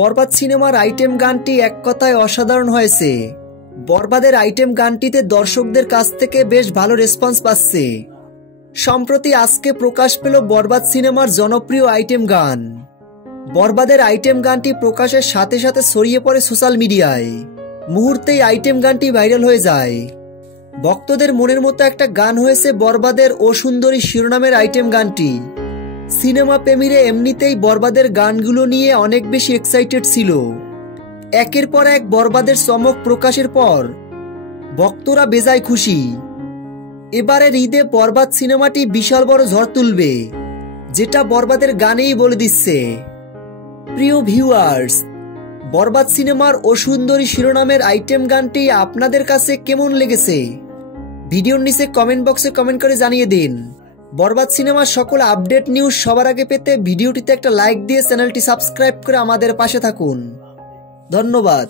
বরবাদ সিনেমার আইটেম গানটি এক কথায় অসাধারণ হয়েছে। বরবাদের আইটেম গানটিতে দর্শকদের কাছ থেকে বেশ ভালো রেসপন্স পাচ্ছে। সম্প্রতি আজকে প্রকাশ পেল বরবাদ সিনেমার জনপ্রিয় আইটেম গান। বরবাদের আইটেম গানটি প্রকাশের সাথে সাথে ছড়িয়ে পড়ে সোশ্যাল মিডিয়ায়। মুহূর্তেই আইটেম গানটি ভাইরাল হয়ে যায়। ভক্তদের মনের মতো একটা গান হয়েছে বরবাদের ও সুন্দরী শিরোনামের আইটেম গানটি। সিনেমা প্রেমীরা এমনিতেই বরবাদের গানগুলো নিয়ে অনেক বেশি এক্সাইটেড ছিল। একের পর এক বরবাদের চমক প্রকাশের পর ভক্তরা বেজায় খুশি। এবারের ঈদে বরবাদ সিনেমাটি বিশাল বড় ঝড় তুলবে, যেটা বরবাদের গানেই বলে দিচ্ছে। প্রিয় ভিউয়ার্স, বরবাদ সিনেমার ও সুন্দরী শিরোনামের আইটেম গানটি আপনাদের কাছে কেমন লেগেছে? ভিডিওর নিচে কমেন্ট বক্সে কমেন্ট করে জানিয়ে দিন। বরবাদ সিনেমার সকল আপডেট নিউজ সবার আগে পেতে ভিডিওটিতে একটা লাইক দিয়ে চ্যানেলটি সাবস্ক্রাইব করে আমাদের পাশে থাকুন। ধন্যবাদ।